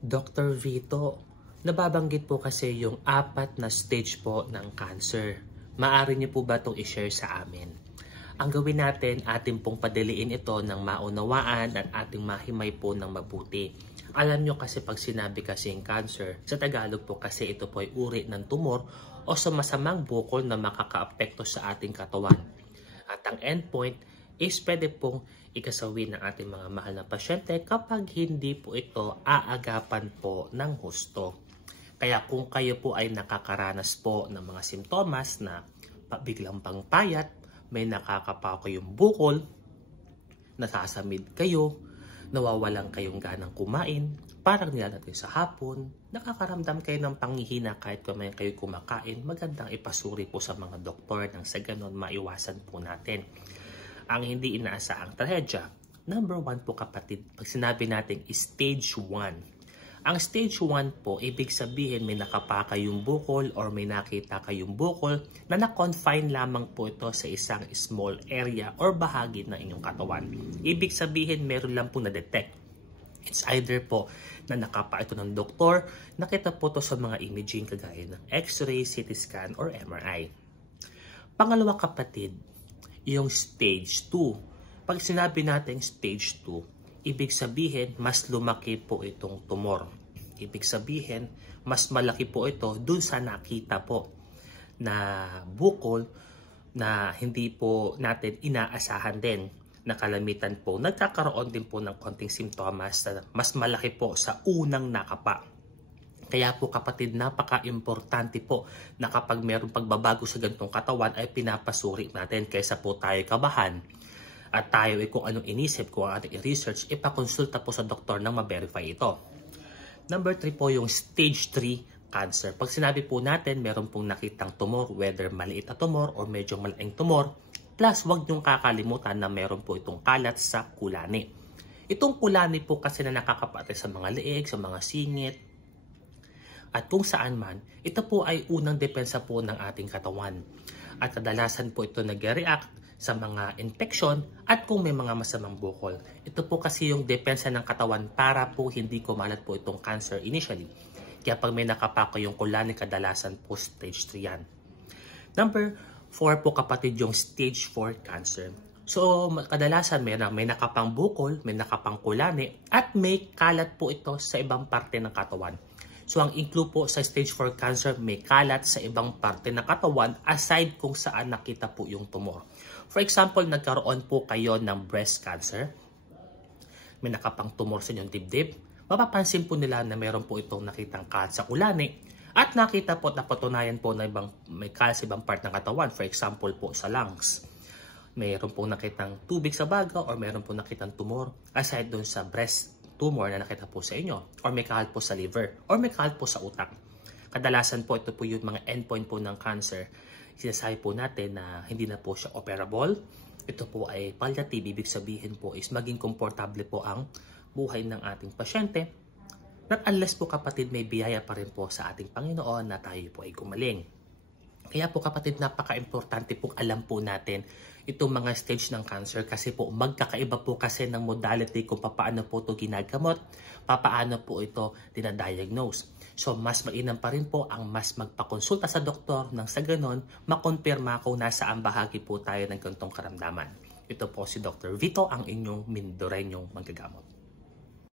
Dr. Vito, nababanggit po kasi yung 4 na stage po ng cancer. Maaari niyo po ba itong i-share sa amin? Ang gawin natin, ating pong padaliin ito ng maunawaan at ating mahimay po ng mabuti. Alam nyo kasi pag sinabi kasing cancer, sa Tagalog po kasi ito po ay uri ng tumor o sa masamang bukol na makakaapekto sa ating katawan. At ang endpoint is pwede pong ikasawi ng ating mga mahal na pasyente kapag hindi po ito aagapan po ng husto. Kaya kung kayo po ay nakakaranas po ng mga simptomas na biglang pangpayat, may nakakapa kayong bukol, nasasamid kayo, nawawalan kayong ganang kumain, parang nilalagay sa hapon, nakakaramdam kayo ng panghihina kahit kumain kayo kumakain, magandang ipasuri po sa mga doktor nang sa ganon maiwasan po natin ang hindi inaasahang trahedya. Number 1 po kapatid, pag sinabi natin stage 1. Ang stage 1 po, ibig sabihin may nakapa kayong bukol or may nakita kayong bukol na na-confine lamang po ito sa isang small area or bahagi ng inyong katawan. Ibig sabihin meron lang po na-detect. It's either po na nakapa ito ng doktor, nakita po ito sa mga imaging kagaya ng X-ray, CT scan, or MRI. Pangalawa kapatid, yung stage 2. Pag sinabi natin stage 2, ibig sabihin mas lumaki po itong tumor. Ibig sabihin mas malaki po ito dun sa nakita po na bukol na hindi po natin inaasahan din. Na kalamitan po nagkakaroon din po ng konting simptomas na mas malaki po sa unang nakapa. Kaya po kapatid, napaka-importante po na kapag mayroong pagbabago sa ganitong katawan ay pinapasuri natin kaysa po tayo kabahan. At tayo ay kung anong inisip, kung ang ating i-research, ipakonsulta po sa doktor nang ma-verify ito. Number 3 po yung stage 3 cancer. Pag sinabi po natin meron pong nakitang tumor, whether maliit na tumor or medyo malaking tumor, plus huwag niyong kakalimutan na meron po itong kalat sa kulani. Itong kulani po kasi na nakakapatay sa mga leeg, sa mga singit, at kung saan man, ito po ay unang depensa po ng ating katawan. At kadalasan po ito nag-react sa mga infection at kung may mga masamang bukol. Ito po kasi yung depensa ng katawan para po hindi kumalat po itong cancer initially. Kaya pag may nakapako yung kulani, kadalasan po stage 3 yan. Number 4 po kapatid yung stage 4 cancer. So kadalasan may nakapang bukol, may nakapang kulani at may kalat po ito sa ibang parte ng katawan. So ang include po sa stage 4 cancer, may kalat sa ibang parte ng katawan aside kung saan nakita po yung tumor. For example, nagkaroon po kayo ng breast cancer, may nakapang tumor sa inyong dibdib, mapapansin po nila na meron po itong nakitang kalat sa kulani at nakita po at napatunayan po na may kalat sa ibang part ng katawan. For example po sa lungs, mayroon po nakitang tubig sa baga or mayroon po nakitang tumor aside doon sa breast tumor na nakita po sa inyo, or may kalat po sa liver, or may kalat po sa utak. Kadalasan po ito po yung mga endpoint po ng cancer. Sinasabi po natin na hindi na po siya operable. Ito po ay palliative, ibig sabihin po is maging komportable po ang buhay ng ating pasyente. Not unless po kapatid may biyaya pa rin po sa ating Panginoon na tayo po ay gumaling. Kaya po kapatid, napaka-importante pong alam po natin itong mga stage ng cancer kasi po magkakaiba po kasi ng modality kung paano po ito ginagamot, paano po ito dinadiagnose. So mas mainam pa rin po ang mas magpakonsulta sa doktor nang sa ganon makonfirma kung nasaan bahagi po tayo ng ganitong karamdaman. Ito po si Dr. Vito, ang inyong Mindoreñong manggagamot.